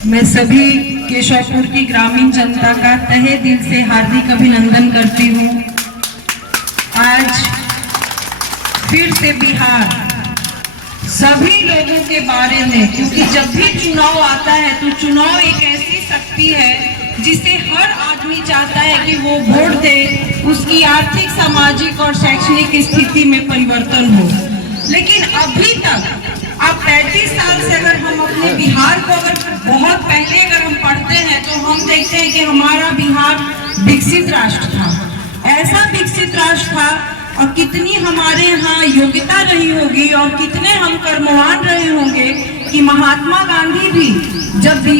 मैं सभी केशवपुर की ग्रामीण जनता का तहे दिल से हार्दिक अभिनंदन करती हूँ। आज फिर से बिहार सभी लोगों के बारे में, क्योंकि जब भी चुनाव आता है तो चुनाव एक ऐसी शक्ति है जिसे हर आदमी चाहता है कि वो वोट दे, उसकी आर्थिक, सामाजिक और शैक्षणिक स्थिति में परिवर्तन हो। लेकिन अभी तक अब 35 साल से अगर हम अपने बिहार को अगर बहुत पहले अगर हम पढ़ते हैं तो हम देखते हैं कि हमारा बिहार विकसित राष्ट्र था। ऐसा विकसित राष्ट्र था और कितनी हमारे यहाँ योग्यता रही होगी और कितने हम कर्मवान रहे होंगे कि महात्मा गांधी भी जब भी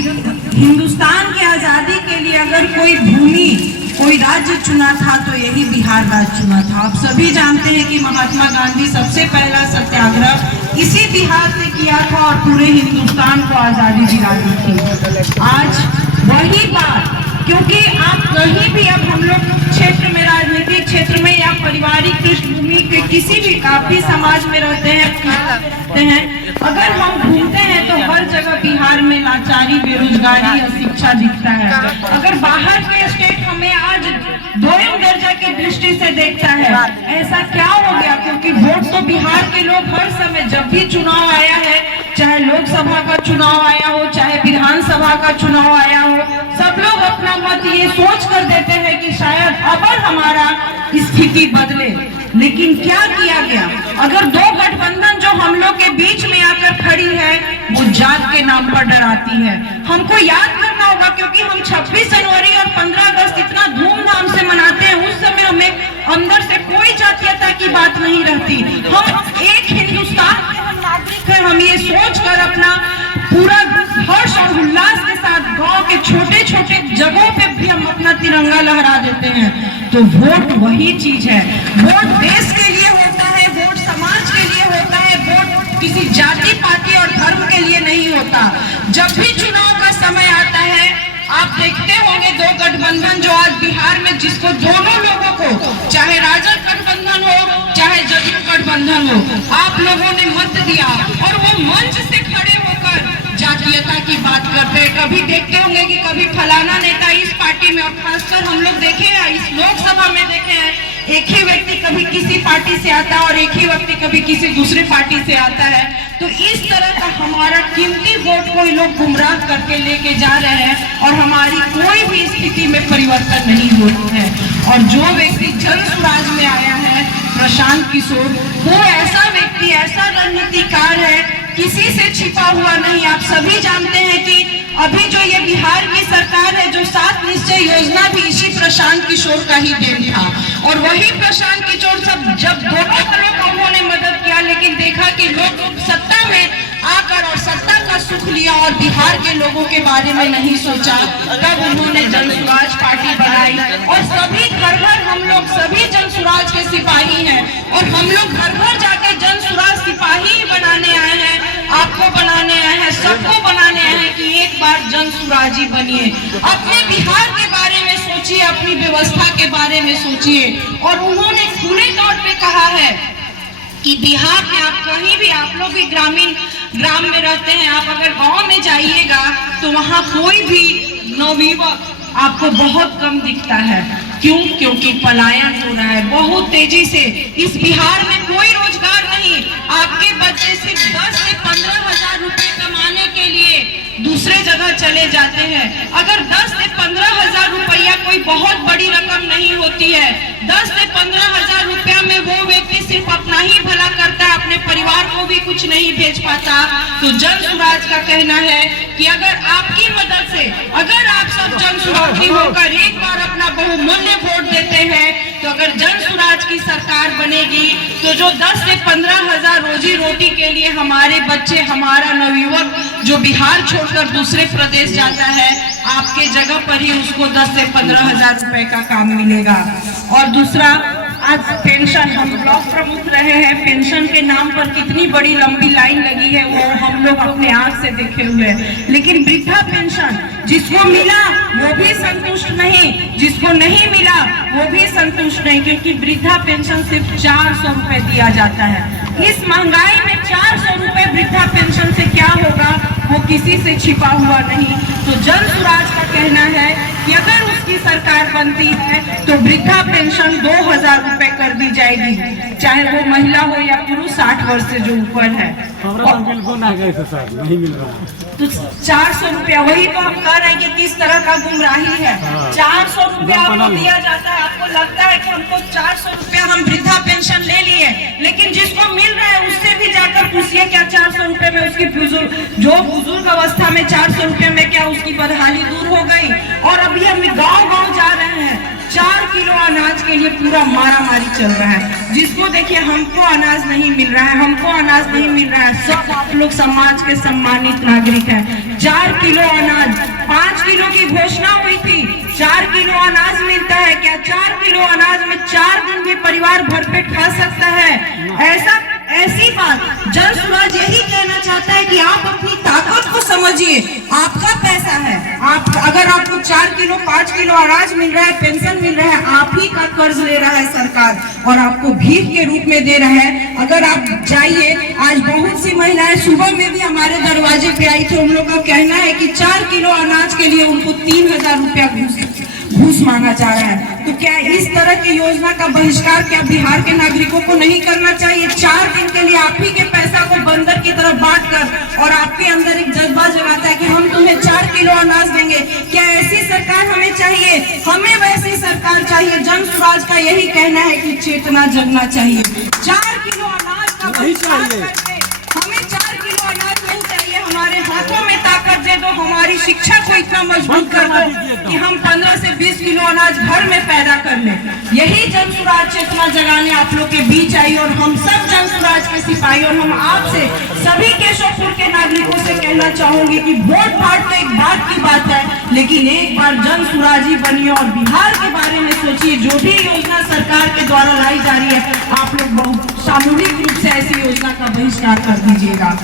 हिंदुस्तान की आजादी के लिए अगर कोई भूमि, कोई राज्य चुना था तो यही बिहार राज्य चुना था। आप सभी जानते हैं कि महात्मा गांधी सबसे पहला सत्याग्रह इसी बिहार से किया था और पूरे हिंदुस्तान को आजादी दिला दी थी। आज वही बात, क्योंकि आप कहीं भी अब हम लोग क्षेत्र में, राजनीतिक क्षेत्र में या पारिवारिक पृष्ठभूमि के किसी भी काफी समाज में रहते हैं, अगर हम घूमते हैं तो हर जगह बिहार में लाचारी, बेरोजगारी, अशिक्षा दिखता है। अगर बाहर के स्टेट हमें आज दोयम दर्जा की दृष्टि से देखता है, ऐसा क्या हो गया? क्योंकि वोट तो बिहार के लोग हर समय, जब भी चुनाव आया है, चाहे लोकसभा का चुनाव आया हो, चाहे विधानसभा का चुनाव आया हो, सब लोग अपना मत ये सोच कर देते हैं कि शायद अब हमारा स्थिति बदले। लेकिन क्या किया गया? अगर दो गठबंधन जो हम लोग के बीच में आकर खड़ी है वो जात के नाम पर डराती है। हमको याद करना होगा, क्योंकि हम 26 जनवरी और 15 अगस्त इतना धूमधाम से मनाते हैं, उस समय हमें अंदर से कोई जातीयता की बात नहीं रहती। हम एक हिंदुस्तान के हम नागरिक हैं। हम ये सोच कर अपना पूरा हर्ष और उल्लास के साथ गांव के छोटे छोटे जगहों पे भी हम अपना तिरंगा लहरा देते हैं। तो वोट वही चीज है। वोट देश के लिए होता है, वोट समाज के लिए होता है, वोट किसी जाति, पार्टी और धर्म के लिए नहीं होता। जब भी चुनाव का समय आता है, आप देखते होंगे दो गठबंधन जो आज बिहार में, जिसको दोनों लोगों को, चाहे राजद गठबंधन हो चाहे जदयू गठबंधन हो, आप लोगों ने मत दिया और वो मंच से खड़े होकर जातीयता की बात करते हैं। कभी देखते होंगे कि कभी फलाना नेता इस पार्टी में, और खासकर हम लोग देखे हैं इस लोकसभा में देखे हैं, एक ही व्यक्ति कभी किसी पार्टी से आता है और एक ही व्यक्ति कभी किसी दूसरी पार्टी से आता है। तो इस तरह का हमारा कीमती वोट को लोग गुमराह करके लेके जा रहे हैं और हमारी कोई भी स्थिति में परिवर्तन नहीं हो रहा है। और जो व्यक्ति जन स्वराज में आया है, प्रशांत किशोर, वो ऐसा व्यक्ति, ऐसा रणनीतिकार है, किसी से छिपा हुआ नहीं। आप सभी जानते हैं कि अभी जो ये बिहार की सरकार है, जो 7 निश्चय योजना भी इसी प्रशांत किशोर का ही देन था। और वही प्रशांत किशोर सब जब दोनों दलों को उन्होंने मदद किया, लेकिन देखा कि लोग सत्ता में आकर और सत्ता का सुख लिया और बिहार के लोगों के बारे में नहीं सोचा, तब उन्होंने जन स्वराज पार्टी बनाई। और सभी घर घर हम लोग सभी जन स्वराज के सिपाही हैं और हम लोग घर घर जाके जन स्वराज सिपाही बनाने आए हैं, आपको बनाने आए हैं, सबको बनाने आए हैं कि एक बार जन स्वराजी बनिए। अपने बिहार के बारे में सोचिए, अपनी व्यवस्था के बारे में सोचिए। और उन्होंने खुले तौर पे कहा है कि बिहार में आप कहीं भी, आप लोग भी ग्राम में रहते हैं, आप अगर गांव में जाइएगा तो वहां कोई भी नवयुवक आपको बहुत कम दिखता है। क्यों? क्योंकि पलायन हो रहा है बहुत तेजी से। इस बिहार में कोई रोजगार नहीं। आपके बच्चे सिर्फ 10 से 15 हजार रुपए कमाने के लिए दूसरे जगह चले जाते हैं। अगर 10 से 15 हजार रुपया कोई बहुत बड़ी रकम नहीं होती है। 10 से 15 हजार रुपया में वो व्यक्ति सिर्फ अपना ही भला करता है, अपने परिवार को भी कुछ नहीं भेज पाता। तो जन स्वराज का कहना है कि अगर आपकी मदद से, अगर आप सब जन स्वराजी होकर एक बार अपना बहुमूल्य वोट देते हैं, तो अगर जन स्वराज की सरकार बनेगी तो जो 10 से 15 हजार रोजी रोटी के लिए हमारे बच्चे, हमारा नवयुवक जो बिहार छोड़कर दूसरे प्रदेश जाता है, आपके जगह पर ही उसको 10 से 15 हजार रुपए का काम मिलेगा। और दूसरा, आज पेंशन, हम ब्लॉक प्रमुख रहे हैं, पेंशन के नाम पर कितनी बड़ी लंबी लाइन लगी है वो हम लोग अपने आंख से देखे हुए हैं। लेकिन वृद्धा पेंशन जिसको मिला वो भी संतुष्ट नहीं, जिसको नहीं मिला वो भी संतुष्ट नहीं, क्योंकि वृद्धा पेंशन सिर्फ 400 रुपए दिया जाता है। इस महंगाई में 400 रुपए वृद्धा पेंशन से क्या होगा? वो किसी से छिपा हुआ नहीं। तो जन स्वराज का कहना है कि अगर उसकी सरकार बनती है तो वृद्धा पेंशन 2000 रुपए कर दी जाएगी, चाहे वो महिला हो या पुरुष 60 वर्ष से जो ऊपर है। नहीं मिल रहा तो 400 रुपया, वही तो हम कह रहे हैं कि किस तरह का गुमराही है। 400 रुपया आपको दिया जाता है, आपको लगता है कि हमको 400 रुपया हम वृद्धा पेंशन ले लिए, लेकिन जिसको मिल रहा है उससे भी जाकर पूछिए क्या 400 रुपए में उसकी बुजुर्ग अवस्था में 400 रुपए में क्या उसकी बदहाली दूर हो गई। और अभी हम गाँव जा रहे हैं, 4 किलो अनाज के लिए पूरा मारामारी चल रहा है। जिसको देखिए हमको अनाज नहीं मिल रहा है, हमको अनाज नहीं मिल रहा है। सब आप लोग समाज के सम्मानित नागरिक हैं। 4 किलो अनाज, 5 किलो की घोषणा हुई थी, 4 किलो अनाज मिलता है। क्या 4 किलो अनाज में 4 दिन भी परिवार भरपेट खा सकता है? ऐसी बात जन स्वराज यही कहना चाहता है कि आप अपनी ताकत को समझिए। आपका पैसा है, आप अगर आपको 4 किलो 5 किलो अनाज मिल रहा है, पेंशन मिल रहा है, आप ही का कर्ज ले रहा है सरकार और आपको भीख के रूप में दे रहा है। अगर आप जाइए, आज बहुत सी महिलाएं सुबह में भी हमारे दरवाजे पे आई थी, उन लोग का कहना है कि 4 किलो अनाज के लिए उनको 3000 रुपया घूस मांगा जा रहा है। तो क्या इस तरह की योजना का बहिष्कार क्या बिहार के नागरिकों को नहीं करना चाहिए? 4 दिन के लिए आप ही के पैसा को बंदर की तरह बांटकर और आपके अंदर एक जज्बा जगाता है कि हम तुम्हें 4 किलो अनाज देंगे। क्या ऐसी सरकार हमें चाहिए? हमें वैसी सरकार चाहिए। जन स्वराज का यही कहना है कि चेतना जगना चाहिए। 4 किलो अनाज का बहिष्कार करके हमें 4 किलो अनाज नहीं चाहिए। हमारे हाथों में ताकत दे दो, हमारी शिक्षा को इतना मजबूत कर दो कि हम 15 से 20 किलो अनाज घर में पैदा कर लें। यही जन स्वराज चेतना जगाने आप लोग के बीच आई और हम सब जन स्वराज के सिपाही और हम आपसे सभी केशवपुर के नागरिकों से कहना चाहूंगी कि वोट पार्ट तो एक बात की बात है, लेकिन एक बार जन स्वराज ही बनिए और बिहार के बारे में सोचिए। जो भी योजना सरकार के द्वारा लाई जा रही है, आप लोग बहुत सामूहिक रूप से ऐसी योजना का बहिष्कार कर दीजिएगा।